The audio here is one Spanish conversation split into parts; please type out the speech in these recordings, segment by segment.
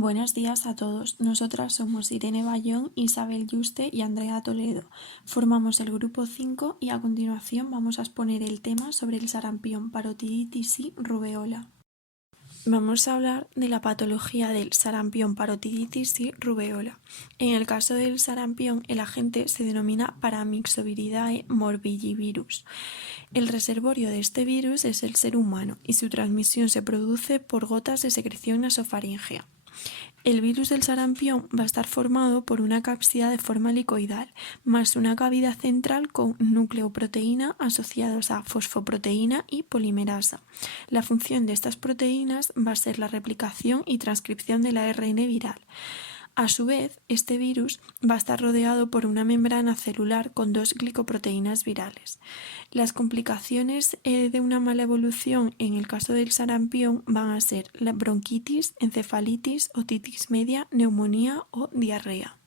Buenos días a todos. Nosotras somos Irene Bayón, Isabel Yuste y Andrea Toledo. Formamos el grupo 5 y a continuación vamos a exponer el tema sobre el sarampión, parotiditis y rubeola. Vamos a hablar de la patología del sarampión, parotiditis y rubeola. En el caso del sarampión, el agente se denomina Paramyxoviridae morbillivirus. El reservorio de este virus es el ser humano y su transmisión se produce por gotas de secreción nasofaríngea. El virus del sarampión va a estar formado por una cápsida de forma helicoidal, más una cavidad central con nucleoproteína asociados a fosfoproteína y polimerasa. La función de estas proteínas va a ser la replicación y transcripción del ARN viral. A su vez, este virus va a estar rodeado por una membrana celular con dos glicoproteínas virales. Las complicaciones de una mala evolución en el caso del sarampión van a ser la bronquitis, encefalitis, otitis media, neumonía o diarrea.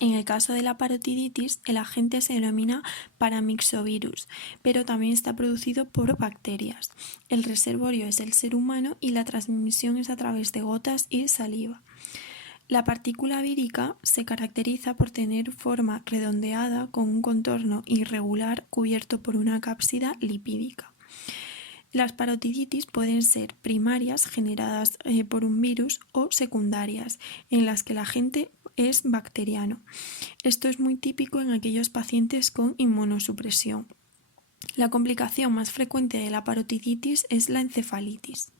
En el caso de la parotiditis, el agente se denomina paramyxovirus, pero también está producido por bacterias. El reservorio es el ser humano y la transmisión es a través de gotas y saliva. La partícula vírica se caracteriza por tener forma redondeada con un contorno irregular cubierto por una cápsida lipídica. Las parotiditis pueden ser primarias generadas por un virus o secundarias en las que el agente es bacteriano. Esto es muy típico en aquellos pacientes con inmunosupresión. La complicación más frecuente de la parotiditis es la encefalitis.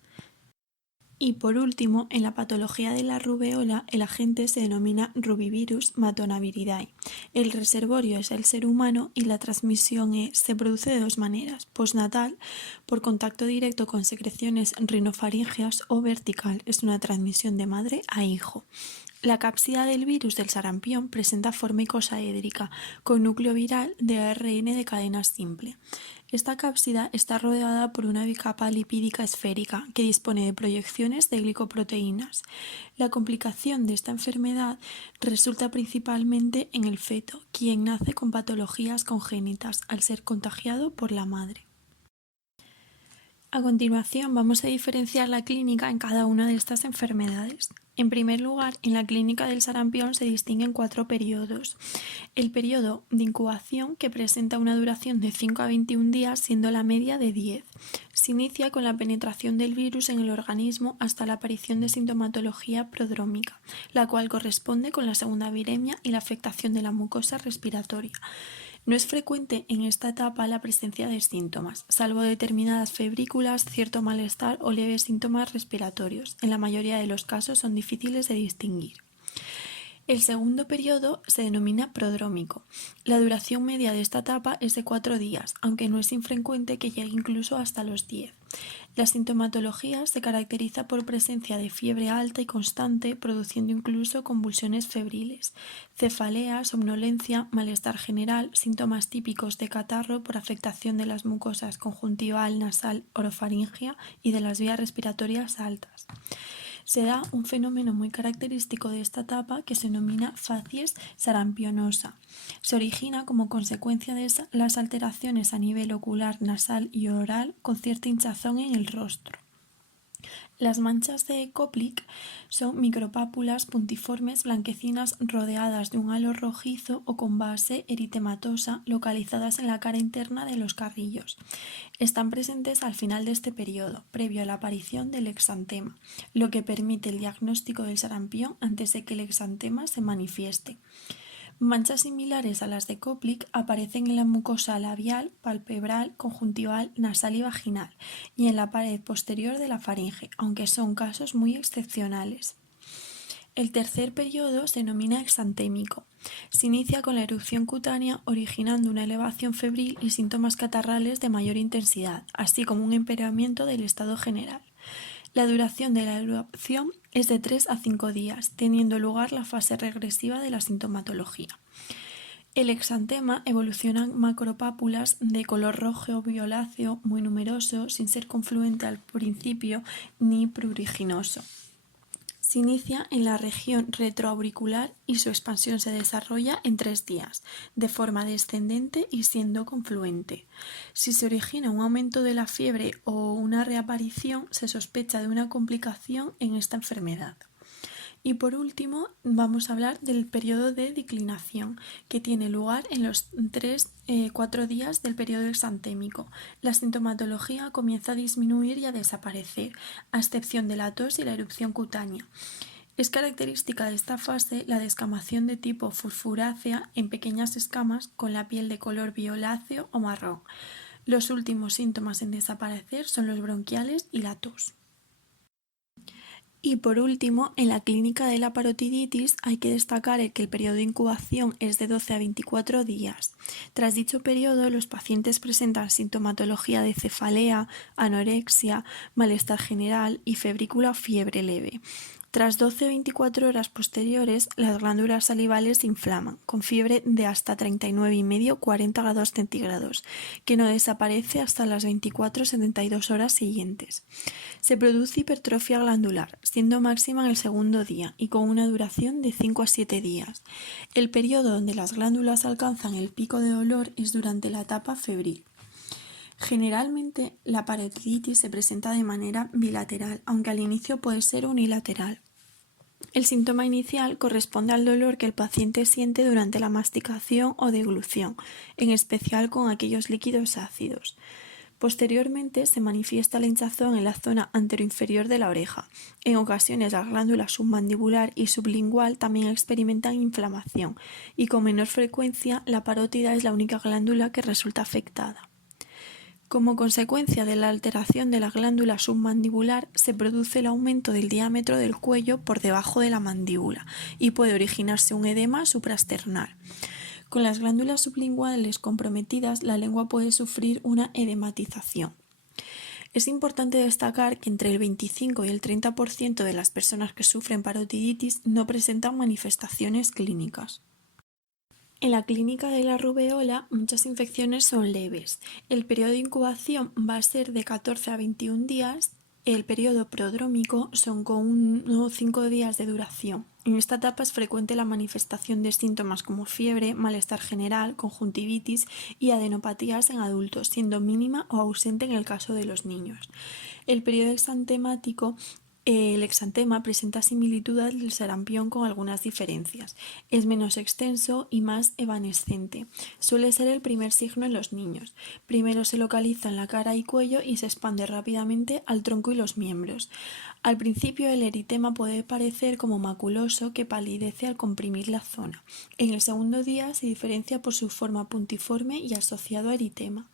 Y por último, en la patología de la rubeola, el agente se denomina Rubivirus matonaviridae. El reservorio es el ser humano y la transmisión se produce de dos maneras: postnatal, por contacto directo con secreciones rinofaríngeas, o vertical, es una transmisión de madre a hijo. La cápsida del virus del sarampión presenta forma icosaédrica, con núcleo viral de ARN de cadena simple. Esta cápsida está rodeada por una bicapa lipídica esférica que dispone de proyecciones de glicoproteínas. La complicación de esta enfermedad resulta principalmente en el feto, quien nace con patologías congénitas al ser contagiado por la madre. A continuación vamos a diferenciar la clínica en cada una de estas enfermedades. En primer lugar, en la clínica del sarampión se distinguen 4 periodos. El periodo de incubación, que presenta una duración de 5 a 21 días, siendo la media de 10. Se inicia con la penetración del virus en el organismo hasta la aparición de sintomatología prodrómica, la cual corresponde con la segunda viremia y la afectación de la mucosa respiratoria. No es frecuente en esta etapa la presencia de síntomas, salvo determinadas febrículas, cierto malestar o leves síntomas respiratorios. En la mayoría de los casos son difíciles de distinguir. El segundo periodo se denomina prodrómico. La duración media de esta etapa es de 4 días, aunque no es infrecuente que llegue incluso hasta los 10. La sintomatología se caracteriza por presencia de fiebre alta y constante, produciendo incluso convulsiones febriles, cefalea, somnolencia, malestar general, síntomas típicos de catarro por afectación de las mucosas conjuntival, nasal, orofaringea y de las vías respiratorias altas. Se da un fenómeno muy característico de esta etapa que se denomina facies sarampionosa. Se origina como consecuencia de las alteraciones a nivel ocular, nasal y oral, con cierta hinchazón en el rostro. Las manchas de Koplik son micropápulas puntiformes blanquecinas rodeadas de un halo rojizo o con base eritematosa localizadas en la cara interna de los carrillos. Están presentes al final de este periodo, previo a la aparición del exantema, lo que permite el diagnóstico del sarampión antes de que el exantema se manifieste. Manchas similares a las de Koplik aparecen en la mucosa labial, palpebral, conjuntival, nasal y vaginal, y en la pared posterior de la faringe, aunque son casos muy excepcionales. El tercer periodo se denomina exantémico. Se inicia con la erupción cutánea, originando una elevación febril y síntomas catarrales de mayor intensidad, así como un empeoramiento del estado general. La duración de la erupción es de 3 a 5 días, teniendo lugar la fase regresiva de la sintomatología. El exantema evoluciona en macropápulas de color rojo violáceo muy numeroso, sin ser confluente al principio ni pruriginoso. Se inicia en la región retroauricular y su expansión se desarrolla en 3 días, de forma descendente y siendo confluente. Si se origina un aumento de la fiebre o una reaparición, se sospecha de una complicación en esta enfermedad. Y por último, vamos a hablar del periodo de declinación, que tiene lugar en los 3-4 días del periodo exantémico. La sintomatología comienza a disminuir y a desaparecer, a excepción de la tos y la erupción cutánea. Es característica de esta fase la descamación de tipo furfurácea en pequeñas escamas con la piel de color violáceo o marrón. Los últimos síntomas en desaparecer son los bronquiales y la tos. Y por último, en la clínica de la parotiditis hay que destacar que el periodo de incubación es de 12 a 24 días. Tras dicho periodo, los pacientes presentan sintomatología de cefalea, anorexia, malestar general y febrícula o fiebre leve. Tras 12 o 24 horas posteriores, las glándulas salivales se inflaman, con fiebre de hasta 39,5-40 grados centígrados, que no desaparece hasta las 24-72 horas siguientes. Se produce hipertrofia glandular, siendo máxima en el segundo día y con una duración de 5 a 7 días. El periodo donde las glándulas alcanzan el pico de dolor es durante la etapa febril. Generalmente, la parotiditis se presenta de manera bilateral, aunque al inicio puede ser unilateral. El síntoma inicial corresponde al dolor que el paciente siente durante la masticación o deglución, en especial con aquellos líquidos ácidos. Posteriormente se manifiesta la hinchazón en la zona anteroinferior de la oreja. En ocasiones la glándula submandibular y sublingual también experimentan inflamación y con menor frecuencia la parótida es la única glándula que resulta afectada. Como consecuencia de la alteración de la glándula submandibular se produce el aumento del diámetro del cuello por debajo de la mandíbula y puede originarse un edema suprasternal. Con las glándulas sublinguales comprometidas, la lengua puede sufrir una edematización. Es importante destacar que entre el 25 y el 30% de las personas que sufren parotiditis no presentan manifestaciones clínicas. En la clínica de la rubeola, muchas infecciones son leves. El periodo de incubación va a ser de 14 a 21 días. El periodo prodrómico son con unos 5 días de duración. En esta etapa es frecuente la manifestación de síntomas como fiebre, malestar general, conjuntivitis y adenopatías en adultos, siendo mínima o ausente en el caso de los niños. El periodo exantemático el exantema presenta similitud al del sarampión con algunas diferencias. Es menos extenso y más evanescente. Suele ser el primer signo en los niños. Primero se localiza en la cara y cuello y se expande rápidamente al tronco y los miembros. Al principio el eritema puede parecer como maculoso que palidece al comprimir la zona. En el segundo día se diferencia por su forma puntiforme y asociado a eritema.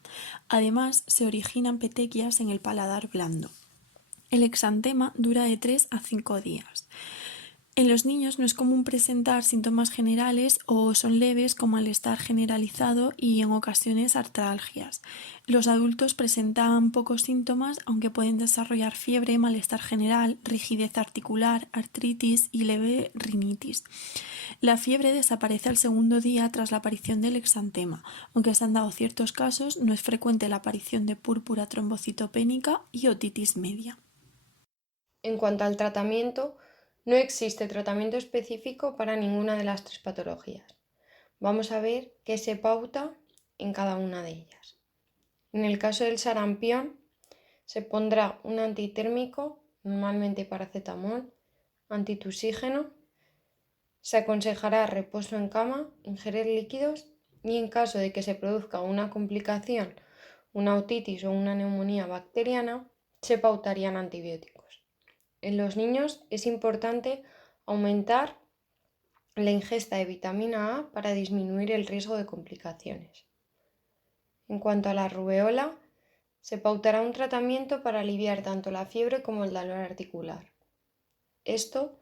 Además se originan petequias en el paladar blando. El exantema dura de 3 a 5 días. En los niños no es común presentar síntomas generales o son leves con malestar generalizado y en ocasiones artralgias. Los adultos presentan pocos síntomas, aunque pueden desarrollar fiebre, malestar general, rigidez articular, artritis y leve rinitis. La fiebre desaparece al segundo día tras la aparición del exantema, aunque se han dado ciertos casos, no es frecuente la aparición de púrpura trombocitopénica y otitis media. En cuanto al tratamiento, no existe tratamiento específico para ninguna de las tres patologías. Vamos a ver qué se pauta en cada una de ellas. En el caso del sarampión, se pondrá un antitérmico, normalmente paracetamol, antitusígeno. Se aconsejará reposo en cama, ingerir líquidos y en caso de que se produzca una complicación, una otitis o una neumonía bacteriana, se pautarían antibióticos. En los niños es importante aumentar la ingesta de vitamina A para disminuir el riesgo de complicaciones. En cuanto a la rubeola, se pautará un tratamiento para aliviar tanto la fiebre como el dolor articular. Esto,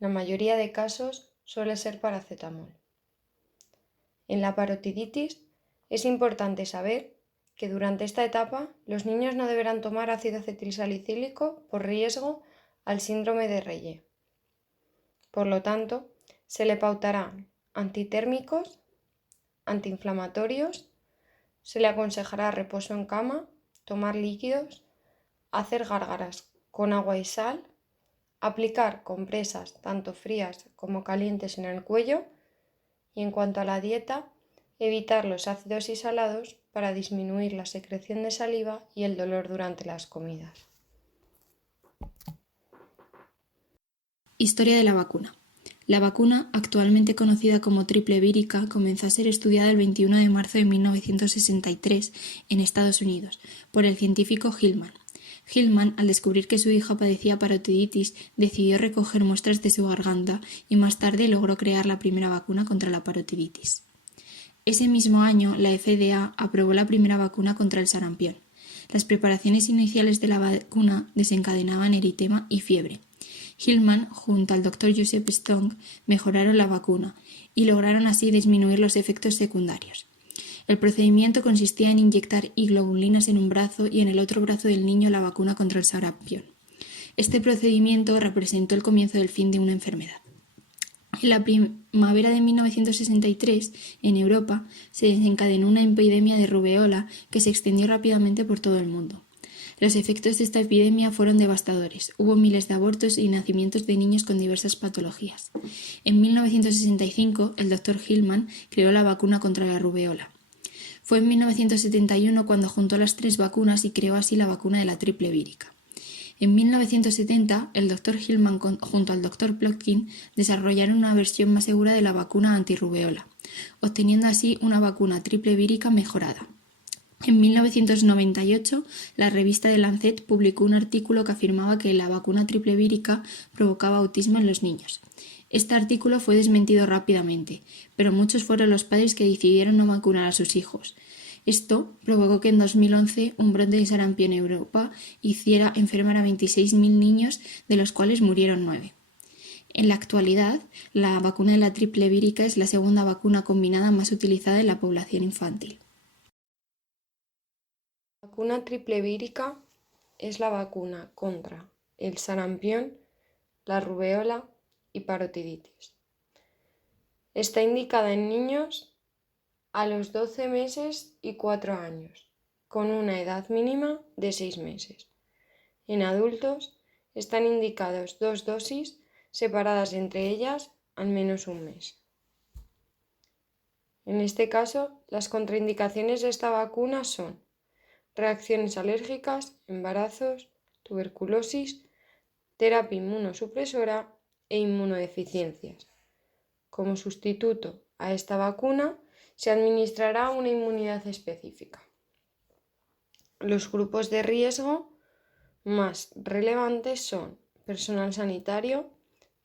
en la mayoría de casos, suele ser paracetamol. En la parotiditis es importante saber que durante esta etapa los niños no deberán tomar ácido acetilsalicílico por riesgo al síndrome de Reye. Por lo tanto, se le pautarán antitérmicos, antiinflamatorios, se le aconsejará reposo en cama, tomar líquidos, hacer gárgaras con agua y sal, aplicar compresas tanto frías como calientes en el cuello y en cuanto a la dieta, evitar los ácidos y salados para disminuir la secreción de saliva y el dolor durante las comidas. Historia de la vacuna. La vacuna, actualmente conocida como triple vírica, comenzó a ser estudiada el 21 de marzo de 1963 en Estados Unidos por el científico Hillman. Hillman, al descubrir que su hija padecía parotiditis, decidió recoger muestras de su garganta y más tarde logró crear la primera vacuna contra la parotiditis. Ese mismo año, la FDA aprobó la primera vacuna contra el sarampión. Las preparaciones iniciales de la vacuna desencadenaban eritema y fiebre. Hillman, junto al Dr. Joseph Strong, mejoraron la vacuna y lograron así disminuir los efectos secundarios. El procedimiento consistía en inyectar ioglobulinas en un brazo y en el otro brazo del niño la vacuna contra el sarampión. Este procedimiento representó el comienzo del fin de una enfermedad. En la primavera de 1963, en Europa, se desencadenó una epidemia de rubeola que se extendió rápidamente por todo el mundo. Los efectos de esta epidemia fueron devastadores. Hubo miles de abortos y nacimientos de niños con diversas patologías. En 1965, el Dr. Hillman creó la vacuna contra la rubeola. Fue en 1971 cuando juntó las 3 vacunas y creó así la vacuna de la triple vírica. En 1970, el Dr. Hillman junto al Dr. Plotkin desarrollaron una versión más segura de la vacuna antirrubeola, obteniendo así una vacuna triple vírica mejorada. En 1998, la revista The Lancet publicó un artículo que afirmaba que la vacuna triple vírica provocaba autismo en los niños. Este artículo fue desmentido rápidamente, pero muchos fueron los padres que decidieron no vacunar a sus hijos. Esto provocó que en 2011 un brote de sarampión en Europa hiciera enfermar a 26.000 niños, de los cuales murieron 9. En la actualidad, la vacuna de la triple vírica es la segunda vacuna combinada más utilizada en la población infantil. La vacuna triple vírica es la vacuna contra el sarampión, la rubeola y parotiditis. Está indicada en niños a los 12 meses y 4 años, con una edad mínima de 6 meses. En adultos están indicados 2 dosis separadas entre ellas al menos un mes. En este caso, las contraindicaciones de esta vacuna son reacciones alérgicas, embarazos, tuberculosis, terapia inmunosupresora e inmunodeficiencias. Como sustituto a esta vacuna, se administrará una inmunidad específica. Los grupos de riesgo más relevantes son personal sanitario,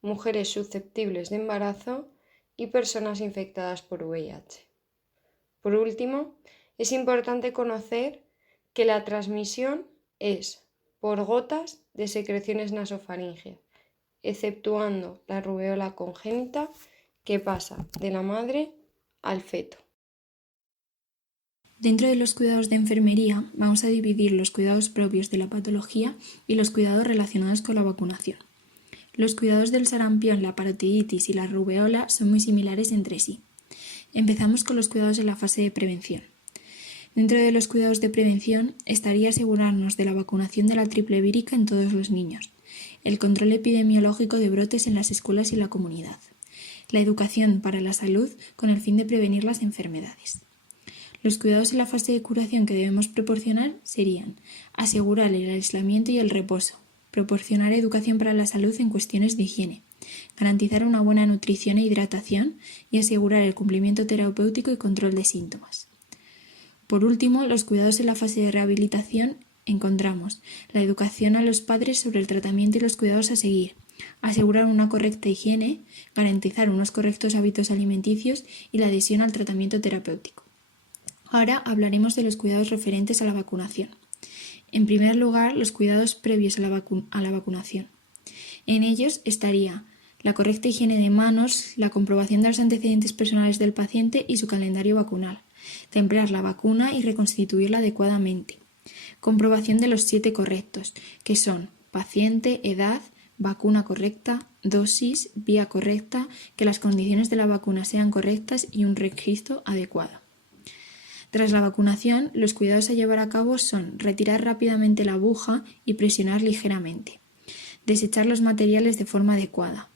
mujeres susceptibles de embarazo y personas infectadas por VIH. Por último, es importante conocer que la transmisión es por gotas de secreciones nasofaríngeas, exceptuando la rubeola congénita que pasa de la madre al feto. Dentro de los cuidados de enfermería, vamos a dividir los cuidados propios de la patología y los cuidados relacionados con la vacunación. Los cuidados del sarampión, la parotiditis y la rubeola son muy similares entre sí. Empezamos con los cuidados en la fase de prevención. Dentro de los cuidados de prevención estaría asegurarnos de la vacunación de la triple vírica en todos los niños, el control epidemiológico de brotes en las escuelas y la comunidad, la educación para la salud con el fin de prevenir las enfermedades. Los cuidados en la fase de curación que debemos proporcionar serían asegurar el aislamiento y el reposo, proporcionar educación para la salud en cuestiones de higiene, garantizar una buena nutrición e hidratación y asegurar el cumplimiento terapéutico y control de síntomas. Por último, los cuidados en la fase de rehabilitación encontramos la educación a los padres sobre el tratamiento y los cuidados a seguir, asegurar una correcta higiene, garantizar unos correctos hábitos alimenticios y la adhesión al tratamiento terapéutico. Ahora hablaremos de los cuidados referentes a la vacunación. En primer lugar, los cuidados previos a la vacunación. En ellos estaría la correcta higiene de manos, la comprobación de los antecedentes personales del paciente y su calendario vacunal, templar la vacuna y reconstituirla adecuadamente, comprobación de los 7 correctos, que son paciente, edad, vacuna correcta, dosis, vía correcta, que las condiciones de la vacuna sean correctas y un registro adecuado. Tras la vacunación, los cuidados a llevar a cabo son retirar rápidamente la aguja y presionar ligeramente, desechar los materiales de forma adecuada,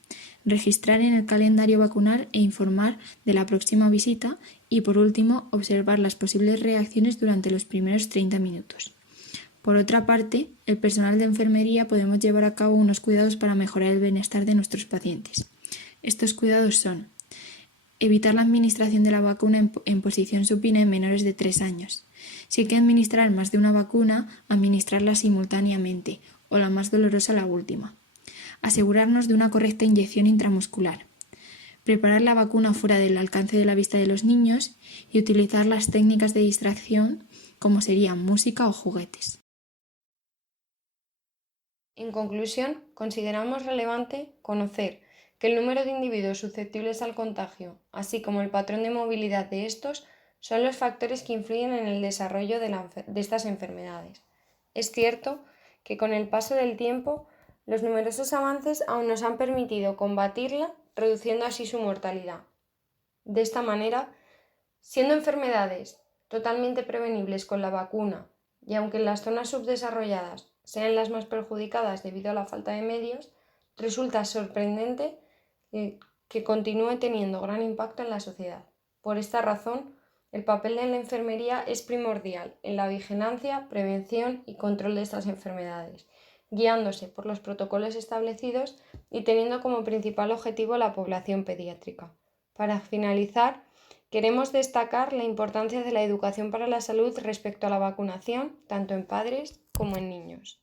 registrar en el calendario vacunal e informar de la próxima visita y, por último, observar las posibles reacciones durante los primeros 30 minutos. Por otra parte, el personal de enfermería podemos llevar a cabo unos cuidados para mejorar el bienestar de nuestros pacientes. Estos cuidados son: evitar la administración de la vacuna en posición supina en menores de 3 años. Si hay que administrar más de una vacuna, administrarla simultáneamente, o la más dolorosa la última. Asegurarnos de una correcta inyección intramuscular. Preparar la vacuna fuera del alcance de la vista de los niños y utilizar las técnicas de distracción como serían música o juguetes. En conclusión, consideramos relevante conocer que el número de individuos susceptibles al contagio, así como el patrón de movilidad de estos, son los factores que influyen en el desarrollo de estas enfermedades. Es cierto que con el paso del tiempo, los numerosos avances aún nos han permitido combatirla, reduciendo así su mortalidad. De esta manera, siendo enfermedades totalmente prevenibles con la vacuna, y aunque en las zonas subdesarrolladas sean las más perjudicadas debido a la falta de medios, resulta sorprendente que continúe teniendo gran impacto en la sociedad. Por esta razón, el papel de la enfermería es primordial en la vigilancia, prevención y control de estas enfermedades, guiándose por los protocolos establecidos y teniendo como principal objetivo la población pediátrica. Para finalizar, queremos destacar la importancia de la educación para la salud respecto a la vacunación, tanto en padres como en niños.